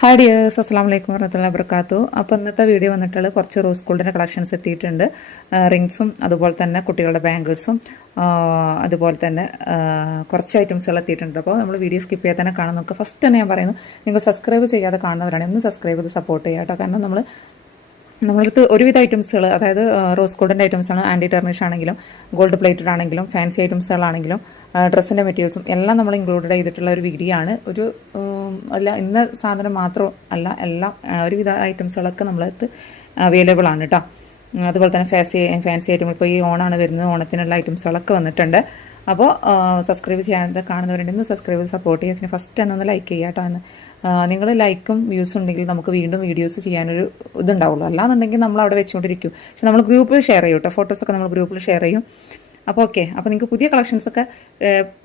Hi dears അസ്സാം വലൈക്കും വർഹത്തുള്ള വർക്കാത്തു അപ്പോൾ ഇന്നത്തെ വീഡിയോ വന്നിട്ടുള്ള കുറച്ച് റോസ് ഗോൾഡിന്റെ കളക്ഷൻസ് എത്തിയിട്ടുണ്ട്. റിങ്സും അതുപോലെ തന്നെ കുട്ടികളുടെ ബാംഗിൾസും അതുപോലെ തന്നെ കുറച്ച് ഐറ്റംസുകൾ എത്തിയിട്ടുണ്ട്. അപ്പോൾ നമ്മൾ വീഡിയോ സ്കിപ്പ് ചെയ്യാതെ തന്നെ കാണാൻ നോക്കുക. ഫസ്റ്റ് തന്നെ ഞാൻ പറയുന്നു നിങ്ങൾ സബ്സ്ക്രൈബ് ചെയ്യാതെ കാണുന്നവരാണ്. ഒന്ന് സബ്സ്ക്രൈബ് ചെയ്ത് സപ്പോർട്ട് ചെയ്യുക കേട്ടോ. കാരണം നമ്മൾ നമ്മളടുത്ത് ഒരുവിധ ഐറ്റംസുകൾ അതായത് റോസ് ഗോൾഡിന്റെ ഐറ്റംസ് ആണ് ആന്റി ടെർണിഷ് ആണെങ്കിലും ഗോൾഡ് പ്ലേറ്റഡ് ആണെങ്കിലും ഫാൻസി ഐറ്റംസുകളാണെങ്കിലും ഡ്രസ്സിന്റെ മെറ്റീരിയൽസും എല്ലാം നമ്മൾ ഇൻക്ലൂഡഡ് ചെയ്തിട്ടുള്ള ഒരു വീഡിയോ ആണ്. ഒരു അല്ല ഇന്ന സാധനം മാത്രം അല്ല എല്ലാ ഒരുവിധ ഐറ്റംസുകളൊക്കെ നമ്മളടുത്ത് അവൈലബിൾ ആണ് കേട്ടോ അതുപോലെ തന്നെ ഫാൻസി ഫാൻസി ഐറ്റം ഇപ്പോൾ ഈ ഓണാണ് വരുന്നത് ഓണത്തിനുള്ള ഐറ്റംസുകളൊക്കെ വന്നിട്ടുണ്ട്. അപ്പോൾ സബ്സ്ക്രൈബ് ചെയ്യാതെ കാണുന്നവരുണ്ടെങ്കിൽ സബ്സ്ക്രൈബ് സപ്പോർട്ട് ചെയ്യുക. പിന്നെ ഫസ്റ്റ് തന്നെ ഒന്ന് ലൈക്ക് ചെയ്യുക കേട്ടോ എന്ന് നിങ്ങൾ ലൈക്കും വ്യൂസ് ഉണ്ടെങ്കിൽ നമുക്ക് വീണ്ടും വീഡിയോസ് ചെയ്യാനൊരു ഇതുണ്ടാവുള്ളൂ. അല്ലാന്നുണ്ടെങ്കിൽ നമ്മൾ അവിടെ വെച്ചുകൊണ്ടിരിക്കും പക്ഷെ നമ്മൾ ഗ്രൂപ്പിൽ ഷെയർ ചെയ്യും കേട്ടോ ഫോട്ടോസൊക്കെ നമ്മൾ ഗ്രൂപ്പിൽ ഷെയർ ചെയ്യും. അപ്പോൾ ഓക്കെ അപ്പോൾ നിങ്ങൾക്ക് പുതിയ കളക്ഷൻസ് ഒക്കെ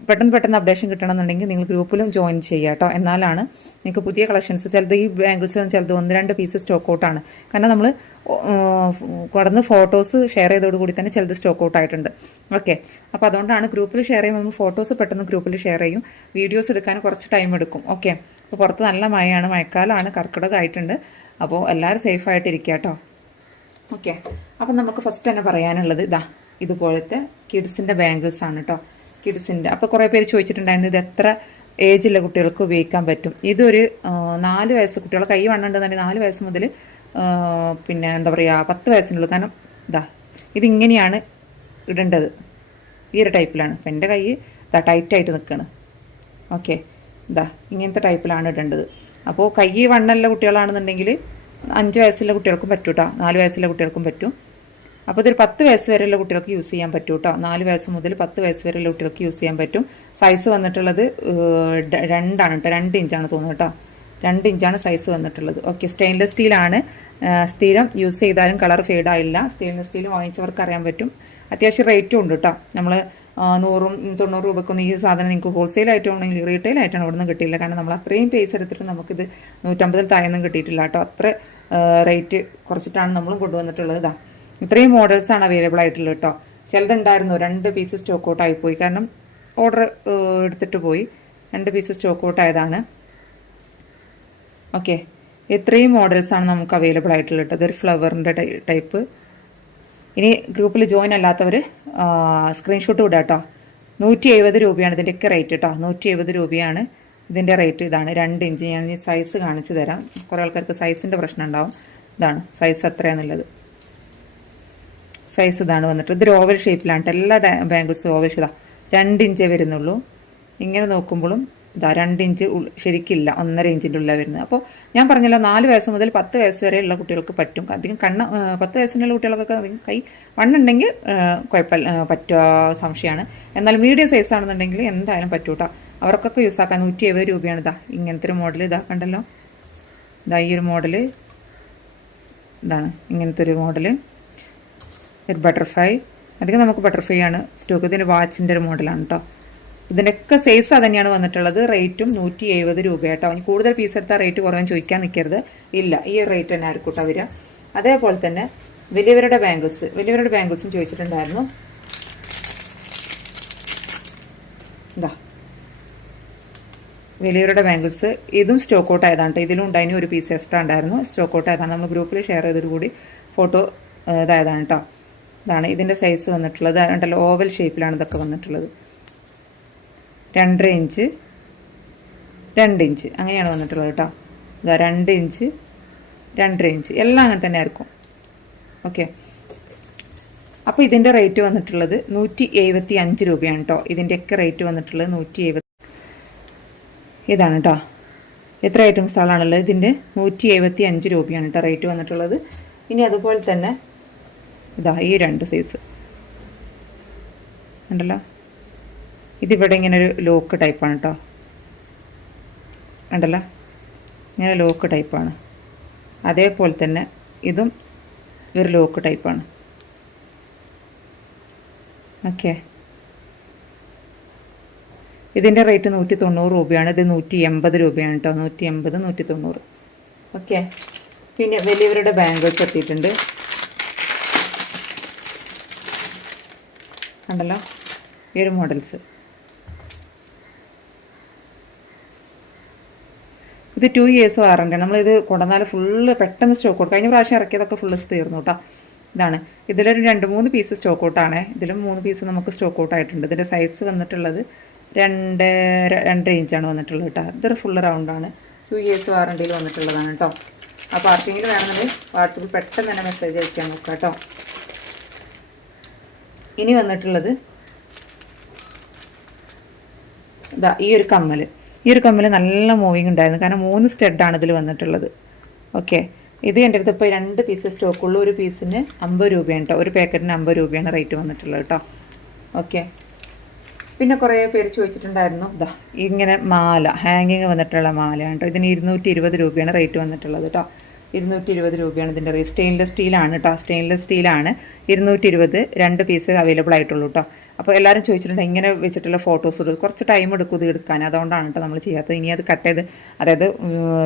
പെട്ടെന്ന് പെട്ടെന്ന് അപ്ഡേഷൻ കിട്ടണമെന്നുണ്ടെങ്കിൽ നിങ്ങൾ ഗ്രൂപ്പിലും ജോയിൻ ചെയ്യുക കേട്ടോ. എന്നാലാണ് നിങ്ങൾക്ക് പുതിയ കളക്ഷൻസ് ചിലത് ഈ ബാങ്കിൾസിലും ചിലത് ഒന്ന് രണ്ട് പീസ് സ്റ്റോക്ക് ഔട്ടാണ് കാരണം നമ്മൾ കടന്ന് ഫോട്ടോസ് ഷെയർ ചെയ്തോടുകൂടി തന്നെ ചിലത് സ്റ്റോക്ക് ഔട്ട് ആയിട്ടുണ്ട്. ഓക്കെ അപ്പോൾ അതുകൊണ്ടാണ് ഗ്രൂപ്പിൽ ഷെയർ ചെയ്യുമ്പോൾ നമ്മൾ ഫോട്ടോസ് പെട്ടെന്ന് ഗ്രൂപ്പിൽ ഷെയർ ചെയ്യും. വീഡിയോസ് എടുക്കാൻ കുറച്ച് ടൈം എടുക്കും. ഓക്കെ അപ്പോൾ പുറത്ത് നല്ല മഴയാണ് മഴക്കാലമാണ് കർക്കിടകം ആയിട്ടുണ്ട്. അപ്പോൾ എല്ലാവരും സേഫ് ആയിട്ടിരിക്കുക കേട്ടോ. ഓക്കെ അപ്പം നമുക്ക് ഫസ്റ്റ് തന്നെ പറയാനുള്ളത് ഇതാ. ഇതുപോലത്തെ കിഡ്സിന്റെ ബാംഗിൾസ് ആണ് കേട്ടോ കിഡ്സിന്റെ അപ്പോൾ കുറേ പേര് ചോദിച്ചിട്ടുണ്ടായിരുന്നു ഇത് എത്ര ഏജുള്ള കുട്ടികൾക്ക് ഉപയോഗിക്കാൻ പറ്റും? ഇതൊരു നാല് വയസ്സ് കുട്ടികളെ കൈ വണ്ണുണ്ടെന്നുണ്ടെങ്കിൽ നാല് വയസ്സ് മുതൽ പിന്നെ എന്താ പറയുക പത്ത് വയസ്സിനുള്ളൂ. കാരണം ഇതാ ഇതിങ്ങനെയാണ് ഇടേണ്ടത്. ഈ ഒരു ടൈപ്പിലാണ് അപ്പം എന്റെ കൈ ഇതാ ടൈറ്റായിട്ട് നിൽക്കുകയാണ് ഓക്കെ. ഇതാ ഇങ്ങനത്തെ ടൈപ്പിലാണ് ഇടേണ്ടത്. അപ്പോൾ കൈ വണ്ണുള്ള കുട്ടികളാണെന്നുണ്ടെങ്കിൽ അഞ്ച് വയസ്സുള്ള കുട്ടികൾക്കും പറ്റും കേട്ടോ നാല് വയസ്സുള്ള കുട്ടികൾക്കും പറ്റും. അപ്പോൾ ഇതൊരു പത്ത് വയസ്സ് വരെയുള്ള കുട്ടികൾക്ക് യൂസ് ചെയ്യാൻ പറ്റും കേട്ടോ നാല് വയസ്സ് മുതൽ പത്ത് വയസ്സ് വരെയുള്ള കുട്ടികൾക്ക് യൂസ് ചെയ്യാൻ പറ്റും. സൈസ് വന്നിട്ടുള്ളത് രണ്ടാണ് കേട്ടോ രണ്ട് ഇഞ്ചാണ് തോന്നുന്നത് കേട്ടോ രണ്ട് ഇഞ്ചാണ് സൈസ് വന്നിട്ടുള്ളത്. ഓക്കെ സ്റ്റെയിൻലെസ് സ്റ്റീലാണ് സ്ഥിരം യൂസ് ചെയ്താലും കളർ ഫെയ്ഡായില്ല സ്റ്റെയിൻലെസ് സ്റ്റീൽ വാങ്ങിച്ചവർക്ക് അറിയാൻ പറ്റും. അത്യാവശ്യം റേറ്റും ഉണ്ട് കേട്ടോ നമ്മൾ നൂറും തൊണ്ണൂറ് രൂപക്കൊന്നും ഈ സാധനം നിങ്ങൾക്ക് ഹോൾസെയിൽ ആയിട്ടുണ്ടെങ്കിൽ റീറ്റെയിൽ ആയിട്ടാണ് അവിടെ നിന്ന് കിട്ടിയില്ല. കാരണം നമ്മൾ അത്രയും പേസ് എടുത്തിട്ട് നമുക്കിത് നൂറ്റമ്പതിൽ താഴെയൊന്നും കിട്ടിയിട്ടില്ല കേട്ടോ അത്ര റേറ്റ് കുറച്ചിട്ടാണ് നമ്മളും കൊണ്ടുവന്നിട്ടുള്ളത് ഇതാ ഇത്രയും മോഡൽസ് ആണ് അവൈലബിൾ ആയിട്ടുള്ളത് കേട്ടോ ചിലതുണ്ടായിരുന്നു രണ്ട് പീസ് സ്റ്റോക്ക് ഔട്ട് ആയിപ്പോയി കാരണം ഓർഡർ എടുത്തിട്ട് പോയി. രണ്ട് പീസ് സ്റ്റോക്ക് ഔട്ട് ആയതാണ്. ഓക്കെ ഇത്രയും മോഡൽസ് ആണ് നമുക്ക് അവൈലബിൾ ആയിട്ടുള്ളത് കേട്ടോ ഇതൊരു ഫ്ലവറിന്റെ ടൈപ്പ് ഇനി ഗ്രൂപ്പിൽ ജോയിൻ അല്ലാത്തവർ സ്ക്രീൻഷോട്ട് വിടാം കേട്ടോ നൂറ്റി എഴുപത് രൂപയാണ് ഇതിന്റെയൊക്കെ റേറ്റ് കേട്ടോ നൂറ്റി എഴുപത് രൂപയാണ് ഇതിന്റെ റേറ്റ് ഇതാണ്. രണ്ട് ഇഞ്ച് ഞാൻ ഈ സൈസ് കാണിച്ചു തരാം. കുറേ ആൾക്കാർക്ക് സൈസിന്റെ പ്രശ്നം ഉണ്ടാവും. ഇതാണ്. സൈസ് എത്രയാണെന്നുള്ളത് സൈസ് ഇതാണ് വന്നിട്ട്. ഇതൊരു ഓവൽ ഷേപ്പിലാണ്. എല്ലാ ബാംഗിൾസും ഓവൽ ഇതാ. രണ്ട് ഇഞ്ചേ വരുന്നുള്ളൂ. ഇങ്ങനെ നോക്കുമ്പോഴും ഇതാ രണ്ട് ഇഞ്ച് ശരിക്കില്ല. ഒന്നര ഇഞ്ചിന്റെ ഉള്ളിൽ വരുന്നത്. അപ്പോൾ ഞാൻ പറഞ്ഞല്ലോ നാല് വയസ്സ് മുതൽ പത്ത് വയസ്സ് വരെ ഉള്ള കുട്ടികൾക്ക് പറ്റും. അധികം കണ്ണ് പത്ത് വയസ്സിനുള്ള കുട്ടികൾക്കൊക്കെ അധികം കൈ വണ്ണുണ്ടെങ്കിൽ കുഴപ്പമില്ല പറ്റുക സംശയമാണ്. എന്നാൽ മീഡിയം സൈസ് ആണെന്നുണ്ടെങ്കിൽ എന്തായാലും പറ്റൂട്ടോ. അവർക്കൊക്കെ യൂസ് ആക്കാൻ നൂറ്റി എഴുപത് രൂപയാണ് ഇതാ. ഇങ്ങനത്തെ ഒരു മോഡൽ ഇതാ കണ്ടല്ലോ. ഇതാ ഈ ഒരു മോഡൽ ഇതാണ് ഇങ്ങനത്തെ ഒരു മോഡൽ ഒരു ബട്ടർഫ്ലൈ അധികം നമുക്ക് ബട്ടർഫ്ലൈ ആണ്. സ്റ്റോക്ക് ഇതിന്റെ വാച്ചിന്റെ ഒരു മോഡലാണ് കേട്ടോ ഇതിന്റെയൊക്കെ സൈസ് തന്നെയാണ് വന്നിട്ടുള്ളത്. റേറ്റും നൂറ്റി എഴുപത് രൂപ കേട്ടോ ഇനി കൂടുതൽ പീസ് എടുത്താൽ റേറ്റ് കുറവാൻ ചോദിക്കാൻ നിൽക്കരുത് ഇല്ല ഈ റേറ്റ് തന്നെ ആയിരിക്കും കേട്ടോ വരിക. അതേപോലെ തന്നെ വലിയവരുടെ ബാംഗിൾസ് വലിയവരുടെ ബാംഗിൾസും ചോദിച്ചിട്ടുണ്ടായിരുന്നു. ഇതാ വലിയവരുടെ ബാംഗിൾസ് ഇതും സ്റ്റോക്ക് ഔട്ട് ആയതാണ് കേട്ടോ ഇതിലും ഉണ്ടായിരുന്നു ഒരു പീസ് എക്സ്ട്രാ ഉണ്ടായിരുന്നു. സ്റ്റോക്ക് ഔട്ട് ആയതാണ്. നമ്മൾ ഗ്രൂപ്പിൽ ഷെയർ ചെയ്തതോടുകൂടി ഫോട്ടോ ഇതായതാണ് കേട്ടോ ഇതാണ് ഇതിന്റെ സൈസ് വന്നിട്ടുള്ളത്. ഉണ്ടല്ലോ ഓവൽ ഷേപ്പിലാണ് ഇതൊക്കെ വന്നിട്ടുള്ളത്. രണ്ടര ഇഞ്ച് രണ്ട് ഇഞ്ച് അങ്ങനെയാണ് വന്നിട്ടുള്ളത് കേട്ടോ. ഇതാ രണ്ട് ഇഞ്ച് രണ്ടര ഇഞ്ച് എല്ലാം അങ്ങനെ തന്നെ ആയിരിക്കും. ഓക്കെ അപ്പോൾ ഇതിന്റെ റേറ്റ് വന്നിട്ടുള്ളത് നൂറ്റി എഴുപത്തി അഞ്ച് രൂപയാണ് കേട്ടോ. ഇതിന്റെയൊക്കെ റേറ്റ് വന്നിട്ടുള്ളത് നൂറ്റി എഴുപത്തി ഇതാണ് കേട്ടോ. എത്ര ഐറ്റംസ് ആളാണുള്ളത് ഇതിന്റെ നൂറ്റി എഴുപത്തി അഞ്ച് രൂപയാണ് കേട്ടോ റേറ്റ് വന്നിട്ടുള്ളത്. ഇനി അതുപോലെ തന്നെ ഇതാ ഈ രണ്ട് സൈസ് ഉണ്ടല്ലോ ഇതിവിടെ ഇങ്ങനെ ഒരു ലോക്ക് ടൈപ്പാണ് കേട്ടോ ഉണ്ടല്ലോ ഇങ്ങനെ ലോക്ക് ടൈപ്പാണ് അതേപോലെ തന്നെ ഇതും ഒരു ലോക്ക് ടൈപ്പാണ് ഓക്കെ ഇതിന്റെ റേറ്റ് നൂറ്റി തൊണ്ണൂറ് രൂപയാണ്. ഇത് നൂറ്റി എൺപത് രൂപയാണ് കേട്ടോ നൂറ്റി എൺപത് നൂറ്റി തൊണ്ണൂറ് ഓക്കെ പിന്നെ വലിയവരുടെ ബാങ്ക് എത്തിയിട്ടുണ്ട്. കണ്ടല്ലോ ഈ ഒരു മോഡൽസ് ഇത് ടു ഇയേഴ്സ് വാറണ്ടി നമ്മളിത് കൊണ്ടുവന്നാൽ ഫുള്ള് പെട്ടെന്ന് സ്റ്റോക്ക് ഔട്ട് കഴിഞ്ഞ പ്രാവശ്യം ഇറക്കിയതൊക്കെ ഫുള്ള് തീർന്നു കേട്ടോ ഇതാണ്. ഇതിലൊരു രണ്ട് മൂന്ന് പീസ് സ്റ്റോക്ക് ഔട്ടാണ് ഇതിലും മൂന്ന് പീസ് നമുക്ക് സ്റ്റോക്ക് ഔട്ട് ആയിട്ടുണ്ട്. ഇതിന്റെ സൈസ് വന്നിട്ടുള്ളത് രണ്ട് രണ്ട് ഇഞ്ചാണ് വന്നിട്ടുള്ളത് കേട്ടോ ഇതൊരു ഫുള്ള് റൗണ്ടാണ് ടു ഇയേഴ്സ് വാറണ്ടിയിൽ വന്നിട്ടുള്ളതാണ് കേട്ടോ അപ്പോൾ ആർക്കെങ്കിലും വേണമെങ്കിൽ വാട്സപ്പിൽ പെട്ടെന്ന് തന്നെ മെസ്സേജ് അയക്കാൻ നോക്കാം കേട്ടോ ഇനി വന്നിട്ടുള്ളത് ഇതാ ഈ ഒരു കമ്മൽ ഈ ഒരു കമ്മൽ നല്ല മൂവിങ് ഉണ്ടായിരുന്നു. കാരണം മൂന്ന് സ്റ്റെഡാണ് ഇതിൽ വന്നിട്ടുള്ളത്. ഓക്കെ ഇത് എന്റെ അടുത്ത് ഇപ്പോൾ രണ്ട് പീസ് സ്റ്റോക്കുള്ളൂ ഒരു പീസിന് അമ്പത് രൂപയാണ് കേട്ടോ ഒരു പാക്കറ്റിന് അമ്പത് രൂപയാണ് റേറ്റ് വന്നിട്ടുള്ളത് കേട്ടോ ഓക്കെ പിന്നെ കുറേ പേര് ചോദിച്ചിട്ടുണ്ടായിരുന്നു. ഇതാ ഇങ്ങനെ മാല ഹാങ്ങിങ് വന്നിട്ടുള്ള മാലയാണ് കേട്ടോ ഇതിന് ഇരുന്നൂറ്റി ഇരുപത് രൂപയാണ് റേറ്റ് വന്നിട്ടുള്ളത് കേട്ടോ ഇരുന്നൂറ്റി ഇരുപത് രൂപയാണ് ഇതിന്റെ റേറ്റ് സ്റ്റെയിൻലെസ് സ്റ്റീലാണ് കേട്ടോ സ്റ്റെയിൻലെസ് സ്റ്റീലാണ് ഇരുന്നൂറ്റി ഇരുപത് രണ്ട് പീസ് അവൈലബിൾ ആയിട്ടുള്ളൂ കേട്ടോ അപ്പോൾ എല്ലാവരും ചോദിച്ചിട്ടുണ്ട് ഇങ്ങനെ വെച്ചിട്ടുള്ള ഫോട്ടോസ് എടുക്കും കുറച്ച് ടൈം എടുക്കും ഇത് എടുക്കാൻ. അതുകൊണ്ടാണ് കേട്ടോ നമ്മൾ ചെയ്യാത്തത്. ഇനി അത് കട്ട് ചെയ്ത് അതായത്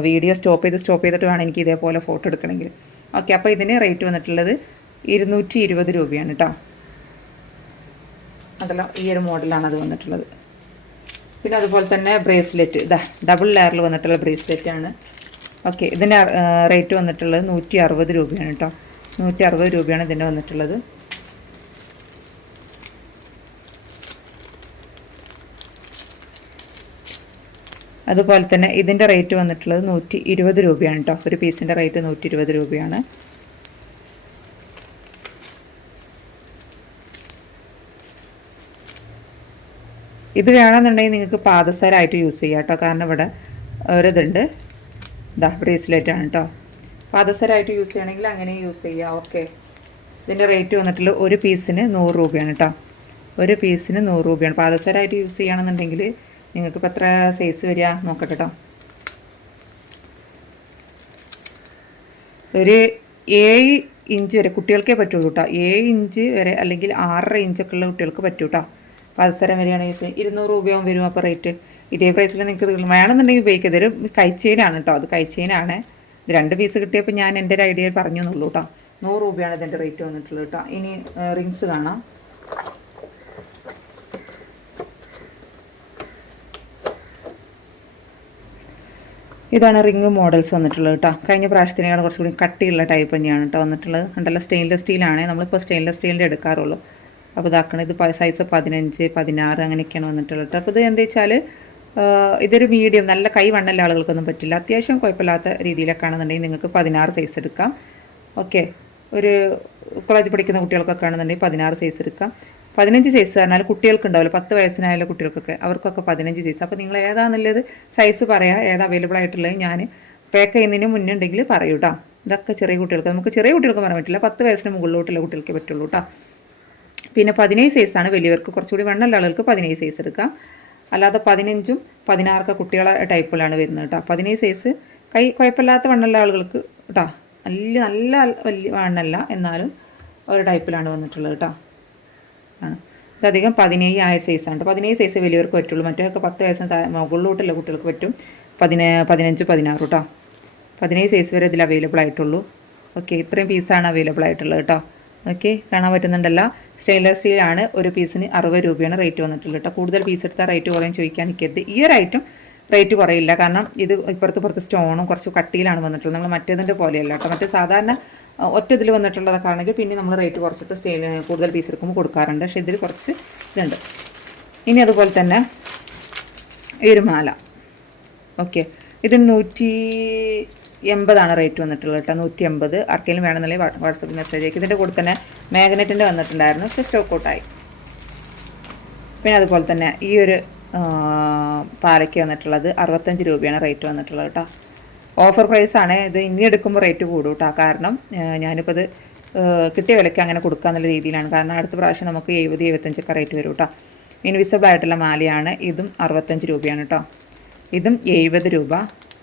വീഡിയോ സ്റ്റോപ്പ് ചെയ്ത് സ്റ്റോപ്പ് ചെയ്തിട്ട് വേണം എനിക്ക് ഇതേപോലെ ഫോട്ടോ എടുക്കണമെങ്കിൽ. ഓക്കെ അപ്പോൾ ഇതിന് റേറ്റ് വന്നിട്ടുള്ളത് ഇരുന്നൂറ്റി ഇരുപത് രൂപയാണ് കേട്ടോ അതല്ല ഈ ഒരു മോഡലാണ് അത് വന്നിട്ടുള്ളത്. പിന്നെ അതുപോലെ തന്നെ ബ്രേസ്ലെറ്റ് ഇതാ ഡബിൾ ലെയറിൽ വന്നിട്ടുള്ള ബ്രേസ്ലെറ്റ് ആണ്. ഓക്കെ ഇതിന്റെ റേറ്റ് വന്നിട്ടുള്ളത് നൂറ്റി അറുപത് രൂപയാണ് കേട്ടോ. നൂറ്റി അറുപത് രൂപയാണ് ഇതിന്റെ വന്നിട്ടുള്ളത്. അതുപോലെ തന്നെ ഇതിന്റെ റേറ്റ് വന്നിട്ടുള്ളത് നൂറ്റി ഇരുപത് രൂപയാണ് കേട്ടോ. ഒരു പീസിന്റെ റേറ്റ് നൂറ്റി ഇരുപത് രൂപയാണ്. ഇത് വേണമെന്നുണ്ടെങ്കിൽ നിങ്ങൾക്ക് പാദസരമായിട്ട് യൂസ് ചെയ്യാം കേട്ടോ. കാരണം ഇവിടെ ഒരിതുണ്ട്. ഇതാ ബ്രേസ്ലെറ്റ് ആണ് കേട്ടോ പാദസരമായിട്ട് യൂസ് ചെയ്യണമെങ്കിൽ അങ്ങനെ യൂസ് ചെയ്യാം. ഓക്കെ ഇതിന്റെ റേറ്റ് വന്നിട്ടുള്ള ഒരു പീസിന് നൂറ് രൂപയാണ് കേട്ടോ ഒരു പീസിന് നൂറ് രൂപയാണ്. പാദസരമായിട്ട് യൂസ് ചെയ്യുകയാണെന്നുണ്ടെങ്കിൽ നിങ്ങൾക്ക് ഇപ്പോൾ എത്ര സൈസ് വരിക നോക്കട്ടെ കേട്ടോ ഒരു ഏഴ് ഇഞ്ച് വരെ കുട്ടികൾക്കേ പറ്റുള്ളൂ കേട്ടോ ഏഴ് ഇഞ്ച് വരെ അല്ലെങ്കിൽ ആറര ഇഞ്ചൊക്കെ ഉള്ള കുട്ടികൾക്ക് പറ്റൂ കേട്ടോ പൽസരം വരികയാണെങ്കിൽ ഇരുന്നൂറ് രൂപയാവും വരും അപ്പോൾ റേറ്റ് ഇതേ പ്രൈസിൽ നിങ്ങൾക്ക് വേണമെന്നുണ്ടെങ്കിൽ ഉപയോഗിക്കുക ഇതൊരു കൈച്ചെയിനാണ് കേട്ടോ അത് കൈച്ചെയിനാണ് ഇത് രണ്ട് പീസ് കിട്ടിയപ്പോൾ ഞാൻ എന്റെ ഒരു ഐഡിയ പറഞ്ഞു എന്നുള്ളൂ കേട്ടോ നൂറ് രൂപയാണ് ഇതിന്റെ റേറ്റ് വന്നിട്ടുള്ളത് കേട്ടോ ഇനി റിങ്സ് കാണാം. ഇതാണ് റിങ് മോഡൽസ് വന്നിട്ടുള്ളത് കേട്ടോ കഴിഞ്ഞ പ്രാവശ്യത്തിനേക്കാൾ കുറച്ചുകൂടി കട്ടിയുള്ള ടൈപ്പ് തന്നെയാണ് കേട്ടോ വന്നിട്ടുള്ളത്. കണ്ടല്ല സ്റ്റെയിൻലെസ് സ്റ്റീലാണ് നമ്മളിപ്പോൾ സ്റ്റെയിൻലെസ് സ്റ്റീലിന്റെ എടുക്കാറുള്ളൂ. അപ്പോൾ ഇതാക്കണം ഇത് സൈസ് പതിനഞ്ച് പതിനാറ് അങ്ങനെയൊക്കെയാണ് വന്നിട്ടുള്ളത് അപ്പോൾ ഇത് എന്താ വെച്ചാൽ ഇതൊരു മീഡിയം നല്ല കൈ വണ്ണല്ല ആളുകൾക്കൊന്നും പറ്റില്ല. അത്യാവശ്യം കുഴപ്പമില്ലാത്ത രീതിയിലൊക്കെ ആണെന്നുണ്ടെങ്കിൽ നിങ്ങൾക്ക് പതിനാറ് സൈസ് എടുക്കാം. ഓക്കെ ഒരു കോളേജ് പഠിക്കുന്ന കുട്ടികൾക്കൊക്കെ ആണെന്നുണ്ടെങ്കിൽ പതിനാറ് സൈസ് എടുക്കാം. പതിനഞ്ച് സൈസ് പറഞ്ഞാൽ കുട്ടികൾക്ക് ഉണ്ടാവില്ല പത്ത് വയസ്സിനായാലും കുട്ടികൾക്കൊക്കെ അവർക്കൊക്കെ പതിനഞ്ച് സൈസ് അപ്പോൾ നിങ്ങൾ ഏതാണെന്നുള്ളത് സൈസ് പറയാം. ഏതാ അവൈലബിൾ ആയിട്ടുള്ളത് ഞാൻ പാക്ക് ചെയ്യുന്നതിന് മുന്നേ ഉണ്ടെങ്കിൽ പറയൂ കേട്ടോ ഇതൊക്കെ ചെറിയ കുട്ടികൾക്ക് നമുക്ക് ചെറിയ കുട്ടികൾക്ക് പറയാൻ പറ്റില്ല. പത്ത് വയസ്സിന് മുകളിലോട്ടുള്ള കുട്ടികൾക്ക് പറ്റുള്ളൂ കേട്ടോ പിന്നെ പതിനേഴ് സൈസാണ് വലിയവർക്ക്. കുറച്ചുകൂടി വണ്ണമുള്ള ആളുകൾക്ക് പതിനേഴ് സൈസ് എടുക്കാം. അല്ലാതെ പതിനഞ്ചും പതിനാറൊക്കെ കുട്ടികളെ ടൈപ്പിലാണ് വരുന്നത് കേട്ടോ പതിനേഴ് സൈസ് കൈ കുഴപ്പമില്ലാത്ത വണ്ണുള്ള ആളുകൾക്ക് കേട്ടോ നല്ല നല്ല വലിയ വണ്ണല്ല എന്നാലും ഒരു ടൈപ്പിലാണ് വന്നിട്ടുള്ളത് കേട്ടോ ആണ്. ഇതധികം പതിനേഴ് ആയ സൈസാണ് പതിനേഴ് സൈസ് വലിയവർക്ക് പറ്റുള്ളൂ. മറ്റൊക്കെ പത്ത് വയസ്സിന് മുകളിലോട്ടുള്ള കുട്ടികൾക്ക് പറ്റും. പതിനേ പതിനഞ്ച് പതിനാറ് കേട്ടോ പതിനേഴ് സൈസ് വരെ ഇതിൽ അവൈലബിൾ ആയിട്ടുള്ളൂ. ഓക്കെ ഇത്രയും പീസാണ് അവൈലബിൾ ആയിട്ടുള്ളത് കേട്ടോ ഓക്കെ കാണാൻ പറ്റുന്നുണ്ടല്ല. സ്റ്റെയിൻലെസ് സ്റ്റീലാണ് ഒരു പീസിന് അറുപത് രൂപയാണ് റേറ്റ് വന്നിട്ടുള്ളത് കേട്ടോ കൂടുതൽ പീസ് എടുത്താൽ റേറ്റ് കുറയും ചോദിക്കാൻ നിൽക്കരുത് ഈ ഒരു ഐറ്റം റേറ്റ് കുറയില്ല. കാരണം ഇത് ഇപ്പുറത്ത് പുറത്ത് സ്റ്റോണും കുറച്ച് കട്ടിയിലാണ് വന്നിട്ടുള്ളത്. നമ്മൾ മറ്റേതിന്റെ പോലെയല്ല കേട്ടോ മറ്റേ സാധാരണ ഒറ്റ ഇതിൽ വന്നിട്ടുള്ളതൊക്കെ ആണെങ്കിൽ പിന്നെ നമ്മൾ റേറ്റ് കുറച്ചിട്ട് സ്റ്റേ കൂടുതൽ പീസ് എടുക്കുമ്പോൾ കൊടുക്കാറുണ്ട്. പക്ഷേ ഇതിൽ കുറച്ച് ഇതുണ്ട്. ഇനി അതുപോലെ തന്നെ ഈ ഒരു മാല. ഓക്കെ. ഇത് നൂറ്റി എൺപതാണ് റേറ്റ് വന്നിട്ടുള്ളത് കേട്ടോ നൂറ്റി എൺപത് ആർക്കെങ്കിലും വേണമെന്നുണ്ടെങ്കിൽ വാട്സപ്പ് മെസ്സേജ് അയക്കും. ഇതിന്റെ കൂടെ തന്നെ മാഗ്നറ്റിന്റെ വന്നിട്ടുണ്ടായിരുന്നു പക്ഷേ സ്റ്റോക്ക് ഔട്ടായി പിന്നെ അതുപോലെ തന്നെ ഈ ഒരു പാലയ്ക്ക് വന്നിട്ടുള്ളത് അറുപത്തഞ്ച് രൂപയാണ് റേറ്റ് വന്നിട്ടുള്ളത് കേട്ടോ. ഓഫർ പ്രൈസാണ് ഇത് ഇനി എടുക്കുമ്പോൾ റേറ്റ് കൂടും കേട്ടോ. കാരണം ഞാനിപ്പോൾ ഇത് കിട്ടിയ വിലയ്ക്ക് അങ്ങനെ കൊടുക്കാന്നുള്ള രീതിയിലാണ്. കാരണം അടുത്ത പ്രാവശ്യം നമുക്ക് എഴുപത് എഴുപത്തഞ്ചൊക്കെ റേറ്റ് വരും കേട്ടോ. ഇൻവിസിബിൾ ആയിട്ടുള്ള മാലയാണ്. ഇതും അറുപത്തഞ്ച് രൂപയാണ് കേട്ടോ. ഇതും എഴുപത് രൂപ.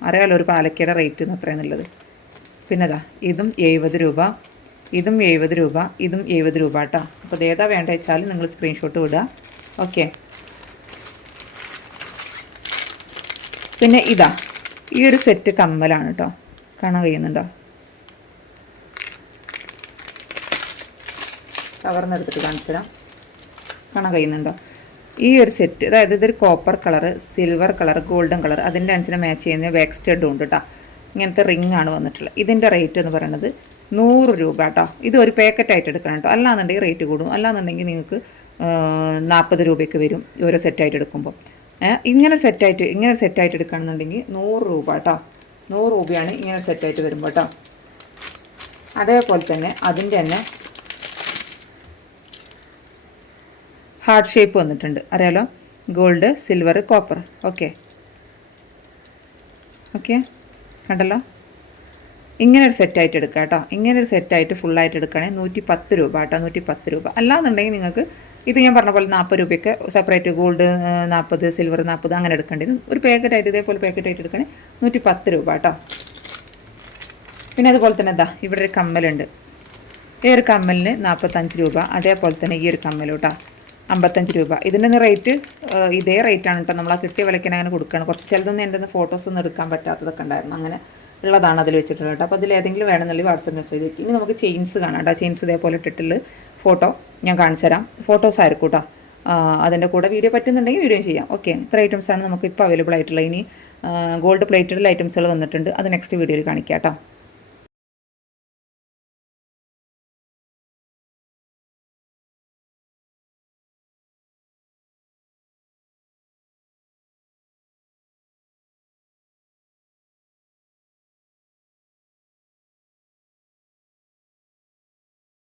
അറിയാലോ ഒരു പാലക്കയുടെ റേറ്റ് എന്ന് അത്രയെന്നുള്ളത് പിന്നെ അതാ ഇതും എഴുപത് രൂപ ഇതും എഴുപത് രൂപ ഇതും എഴുപത് രൂപ കേട്ടോ അപ്പോൾ ഇത് ഏതാ വേണ്ട വെച്ചാൽ നിങ്ങൾ സ്ക്രീൻഷോട്ട് വിടുക ഓക്കെ പിന്നെ ഇതാ ഈ ഒരു സെറ്റ് കമ്മലാണ് കേട്ടോ കാണാൻ കഴിയുന്നുണ്ടോ? കവർന്നെടുത്തിട്ട് കാണിച്ചു തരാം കാണാൻ കഴിയുന്നുണ്ടോ? ഈ ഒരു സെറ്റ് അതായത് ഇതൊരു copper colour silver colour golden colour അതിന്റെ അനുസരിച്ച് മാച്ച് ചെയ്യുന്ന ബാക്ക് സ്റ്റഡും ഉണ്ട് കേട്ടോ ഇങ്ങനത്തെ റിംഗ് ആണ് വന്നിട്ടുള്ളത്. ഇതിന്റെ റേറ്റ് എന്ന് പറയുന്നത് നൂറ് രൂപ കേട്ടോ ഇത് ഒരു പാക്കറ്റ് ആയിട്ട് എടുക്കണം കേട്ടോ അല്ലാന്നുണ്ടെങ്കിൽ റേറ്റ് കൂടും. അല്ലാന്നുണ്ടെങ്കിൽ നിങ്ങൾക്ക് നാൽപ്പത് രൂപയ്ക്ക് വരും ഓരോ സെറ്റായിട്ട് എടുക്കുമ്പോൾ ഇങ്ങനെ സെറ്റായിട്ട് ഇങ്ങനെ സെറ്റായിട്ട് എടുക്കുകയാണെന്നുണ്ടെങ്കിൽ നൂറ് രൂപ കേട്ടോ നൂറ് രൂപയാണ് ഇങ്ങനെ സെറ്റായിട്ട് വരുമ്പോൾ കേട്ടോ അതേപോലെ തന്നെ അതിന്റെ തന്നെ ഹാർട്ട് ഷേപ്പ് വന്നിട്ടുണ്ട്. അറിയാലോ? Gold silver copper. Okay. Okay. കണ്ടല്ലോ? ഇങ്ങനെ ഒരു സെറ്റായിട്ട് എടുക്കുക കേട്ടോ. ഇങ്ങനെ ഒരു സെറ്റായിട്ട് ഫുള്ളായിട്ട് എടുക്കുകയാണെങ്കിൽ നൂറ്റി പത്ത് രൂപ കേട്ടോ. നൂറ്റി പത്ത് രൂപ. അല്ലാന്നുണ്ടെങ്കിൽ നിങ്ങൾക്ക് ഇത് ഞാൻ പറഞ്ഞ പോലെ നാൽപ്പത് രൂപയ്ക്ക് സെപ്പറേറ്റ് ഗോൾഡ് നാൽപ്പത് സിൽവർ നാൽപ്പത് അങ്ങനെ എടുക്കേണ്ടി വരും. ഒരു പാക്കറ്റായിട്ട് ഇതേപോലെ പാക്കറ്റായിട്ട് എടുക്കണേ നൂറ്റി പത്ത് രൂപ കേട്ടോ. പിന്നെ അതുപോലെ തന്നെ എന്താ ഇവിടെ ഒരു കമ്മലുണ്ട്. ഈ ഒരു കമ്മലിന് നാൽപ്പത്തഞ്ച് രൂപ. അതേപോലെ തന്നെ ഈ ഒരു കമ്മലും കേട്ടോ. അമ്പത്തഞ്ച് രൂപ. ഇതിന്റെ റേറ്റ് ഇതേ റേറ്റാണ് കേട്ടോ നമ്മൾ ആ കിട്ടിയ വിലയ്ക്ക് അങ്ങനെ കൊടുക്കുകയാണ് കുറച്ച് ചിലതൊന്നും എന്റെ ഫോട്ടോസ് ഒന്നും എടുക്കാൻ പറ്റാത്തതൊക്കെ ഉണ്ടായിരുന്നു. അങ്ങനെ ഉള്ളതാണ് അതിൽ വെച്ചിട്ടുള്ളത് കേട്ടോ അപ്പോൾ അതിൽ വേണമെന്നുണ്ടെങ്കിൽ വാട്സപ്പ് മെസ്സേജ് ഇനി നമുക്ക് ചെയിൻസ് കാണാം കേട്ടോ ചെയിൻസ് ഇതേപോലെ ഇട്ടിട്ടുള്ള ഫോട്ടോ ഞാൻ കാണിച്ചു തരാം. ഫോട്ടോസ് ആയിരിക്കും കേട്ടോ അതിന്റെ കൂടെ വീഡിയോ പറ്റുന്നുണ്ടെങ്കിൽ വീഡിയോ ചെയ്യാം. ഓക്കെ ഇത്ര ഐറ്റംസാണ് നമുക്ക് ഇപ്പോൾ അവൈലബിൾ ആയിട്ടുള്ളത്. ഇനി ഗോൾഡ് പ്ലേറ്റഡ് ഐറ്റംസുകൾ വന്നിട്ടുണ്ട്. അത് നെക്സ്റ്റ് വീഡിയോയിൽ കാണിക്കാം കേട്ടോ